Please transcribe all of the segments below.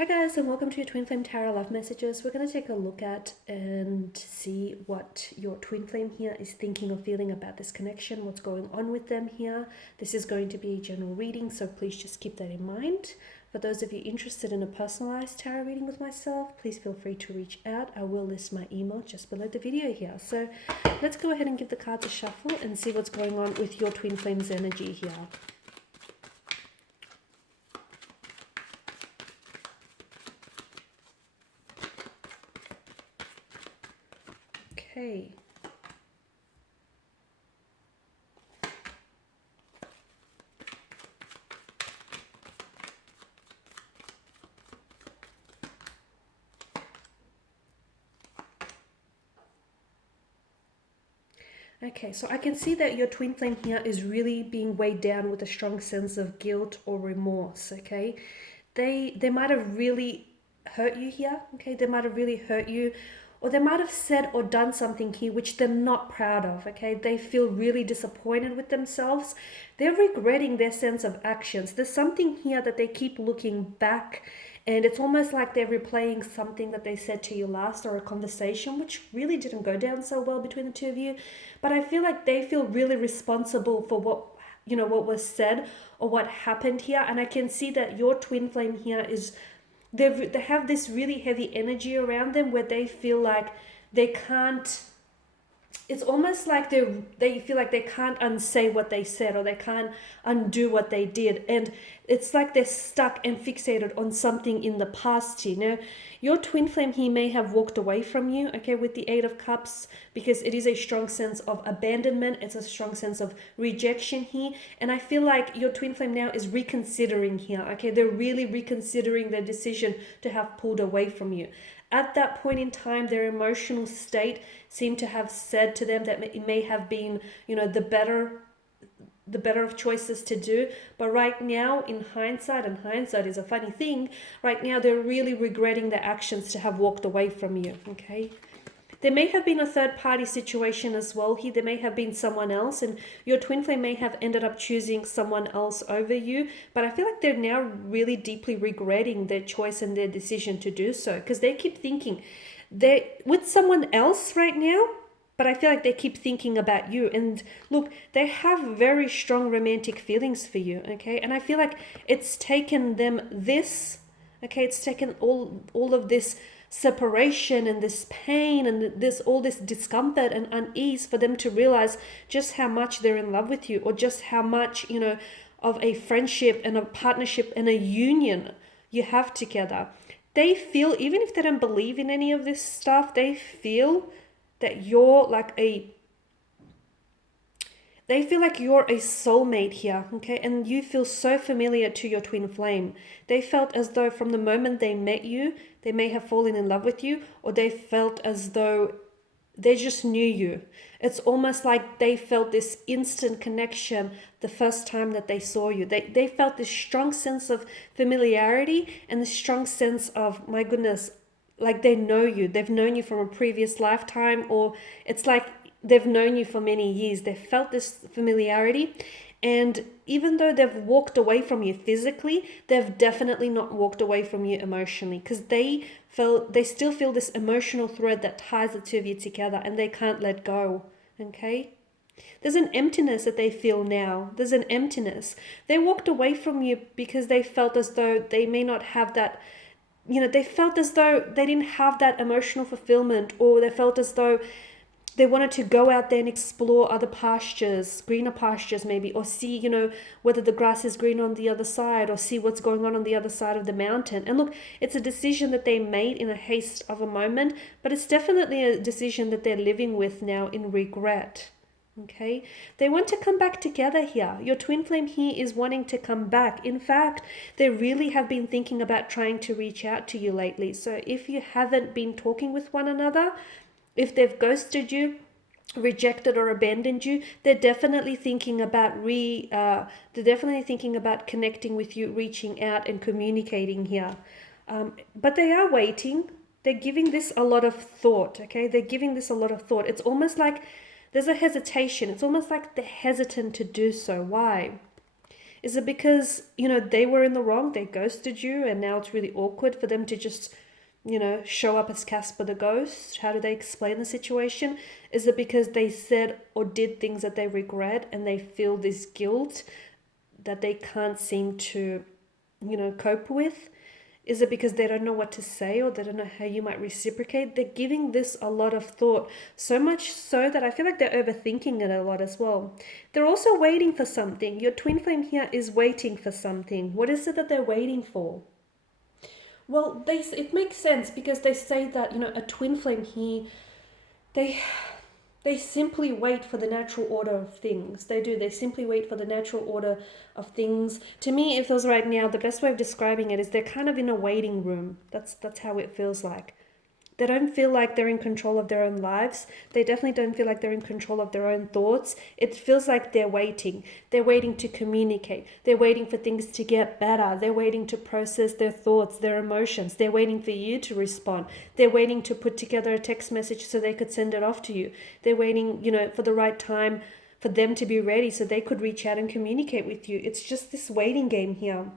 Hi guys, and welcome to your Twin Flame Tarot Love Messages. We're going to take a look at and see what your Twin Flame here is thinking or feeling about this connection, what's going on with them here. This is going to be a general reading, so please just keep that in mind. For those of you interested in a personalized tarot reading with myself, please feel free to reach out. I will list my email just below the video here. So let's go ahead and give the cards a shuffle and see what's going on with your Twin Flame's energy here. Okay. Okay, so I can see that your twin flame here is really being weighed down with a strong sense of guilt or remorse, okay? They might have really hurt you here, okay? They might have really hurt you, or they might have said or done something here which they're not proud of, okay? They feel really disappointed with themselves. They're regretting their sense of actions. There's something here that they keep looking back, and it's almost like they're replaying something that they said to you last, or a conversation which really didn't go down so well between the two of you. But I feel like they feel really responsible for what was said or what happened here. And I can see that your twin flame here is they have this really heavy energy around them where they feel like they can't, it's almost like they feel like they can't unsay what they said, or they can't undo what they did, and it's like they're stuck and fixated on something in the past. Your twin flame he may have walked away from you, okay, with the Eight of Cups, because it is a strong sense of abandonment, it's a strong sense of rejection here. And I feel like your twin flame now is reconsidering here, okay? They're really reconsidering their decision to have pulled away from you. At that point in time, their emotional state seemed to have said to them that it may have been, the better of choices to do. But right now, in hindsight, and hindsight is a funny thing, right now they're really regretting their actions to have walked away from you, okay? There may have been a third party situation as well here. There may have been someone else, and your twin flame may have ended up choosing someone else over you. But I feel like they're now really deeply regretting their choice and their decision to do so, because they keep thinking they're with someone else right now. But I feel like they keep thinking about you. And look, they have very strong romantic feelings for you, okay? And I feel like it's taken them this, okay? It's taken all of this separation and this pain and all this discomfort and unease for them to realize just how much they're in love with you, or just how much, of a friendship and a partnership and a union you have together. They feel, even if they don't believe in any of this stuff, they feel that you're like they feel like you're a soulmate here, okay? And you feel so familiar to your twin flame. They felt as though from the moment they met you, they may have fallen in love with you, or they felt as though they just knew you. It's almost like they felt this instant connection the first time that they saw you. They felt this strong sense of familiarity and this strong sense of, my goodness, like they know you. They've known you from a previous lifetime, or it's like they've known you for many years. They've felt this familiarity. And even though they've walked away from you physically, they've definitely not walked away from you emotionally, because they still feel this emotional thread that ties the two of you together, and they can't let go, okay? There's an emptiness that they feel now. There's an emptiness. They walked away from you because they felt as though they may not have that, they felt as though they didn't have that emotional fulfillment, or they felt as though they wanted to go out there and explore other pastures, greener pastures maybe, or see, whether the grass is green on the other side, or see what's going on the other side of the mountain. And look, it's a decision that they made in a haste of a moment, but it's definitely a decision that they're living with now in regret. Okay, they want to come back together here. Your twin flame here is wanting to come back. In fact, they really have been thinking about trying to reach out to you lately. So if you haven't been talking with one another, if they've ghosted you, rejected or abandoned you, they're definitely thinking about connecting with you, reaching out and communicating here. But they are waiting. They're giving this a lot of thought, okay? They're giving this a lot of thought. It's almost like there's a hesitation. It's almost like they're hesitant to do so. Why? Is it because, they were in the wrong, they ghosted you, and now it's really awkward for them to just, show up as Casper the ghost? How do they explain the situation? Is it because they said or did things that they regret and they feel this guilt that they can't seem to, cope with? Is it because they don't know what to say or they don't know how you might reciprocate? They're giving this a lot of thought, so much so that I feel like they're overthinking it a lot as well. They're also waiting for something. Your twin flame here is waiting for something. What is it that they're waiting for? Well, it makes sense because they say that, a twin flame here, they they simply wait for the natural order of things. They do. They simply wait for the natural order of things. To me, it feels right now, the best way of describing it is they're kind of in a waiting room. That's how it feels like. They don't feel like they're in control of their own lives. They definitely don't feel like they're in control of their own thoughts. It feels like they're waiting. They're waiting to communicate. They're waiting for things to get better. They're waiting to process their thoughts, their emotions. They're waiting for you to respond. They're waiting to put together a text message so they could send it off to you. They're waiting, for the right time for them to be ready so they could reach out and communicate with you. It's just this waiting game here.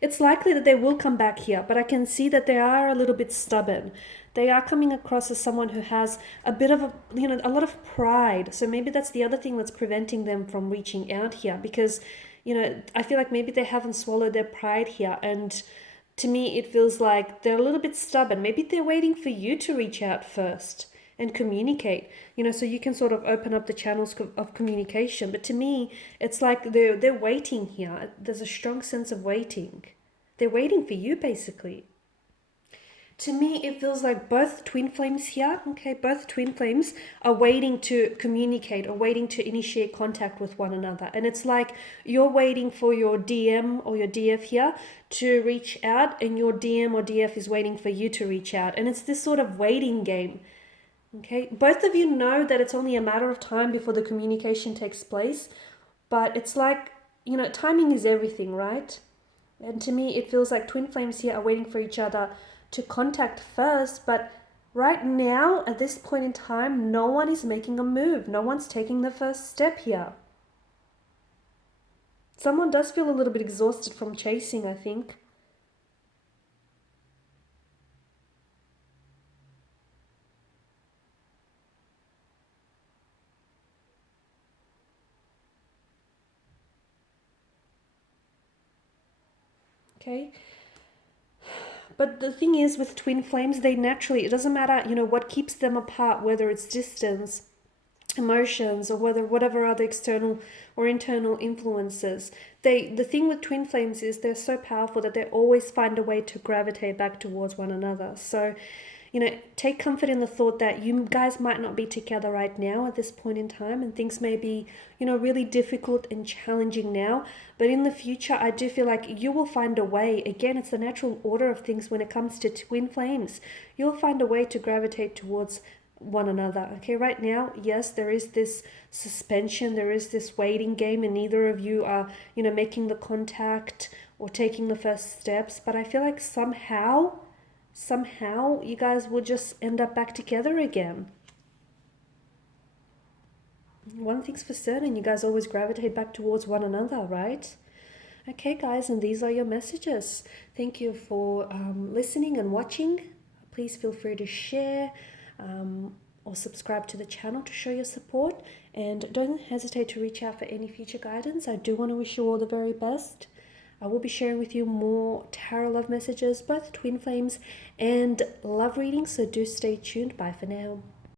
It's likely that they will come back here, but I can see that they are a little bit stubborn. They are coming across as someone who has a bit of a lot of pride. So maybe that's the other thing that's preventing them from reaching out here because, I feel like maybe they haven't swallowed their pride here. And to me, it feels like they're a little bit stubborn. Maybe they're waiting for you to reach out first and communicate, so you can sort of open up the channels of communication. But to me, it's like they're waiting here. There's a strong sense of waiting. They're waiting for you, basically. To me, it feels like both twin flames here, okay, both twin flames are waiting to communicate or waiting to initiate contact with one another. And it's like you're waiting for your DM or your DF here to reach out, and your DM or DF is waiting for you to reach out. And it's this sort of waiting game. Okay, both of you know that it's only a matter of time before the communication takes place, but it's like, timing is everything, right? And to me, it feels like twin flames here are waiting for each other to contact first, but right now, at this point in time, no one is making a move. No one's taking the first step here. Someone does feel a little bit exhausted from chasing, I think. Okay. But the thing is, with twin flames, they naturally, it doesn't matter, what keeps them apart, whether it's distance, emotions, or whatever other external or internal influences. The thing with twin flames is they're so powerful that they always find a way to gravitate back towards one another. So, take comfort in the thought that you guys might not be together right now at this point in time, and things may be, really difficult and challenging now. But in the future, I do feel like you will find a way. Again, it's the natural order of things when it comes to twin flames. You'll find a way to gravitate towards one another. Okay, right now, yes, there is this suspension, there is this waiting game, and neither of you are, making the contact or taking the first steps. But I feel like somehow you guys will just end up back together again. One thing's for certain, you guys always gravitate back towards one another, right? Okay, guys, and these are your messages. Thank you for listening and watching. Please feel free to share or subscribe to the channel to show your support. And don't hesitate to reach out for any future guidance. I do want to wish you all the very best. I will be sharing with you more tarot love messages, both twin flames and love readings, so do stay tuned. Bye for now.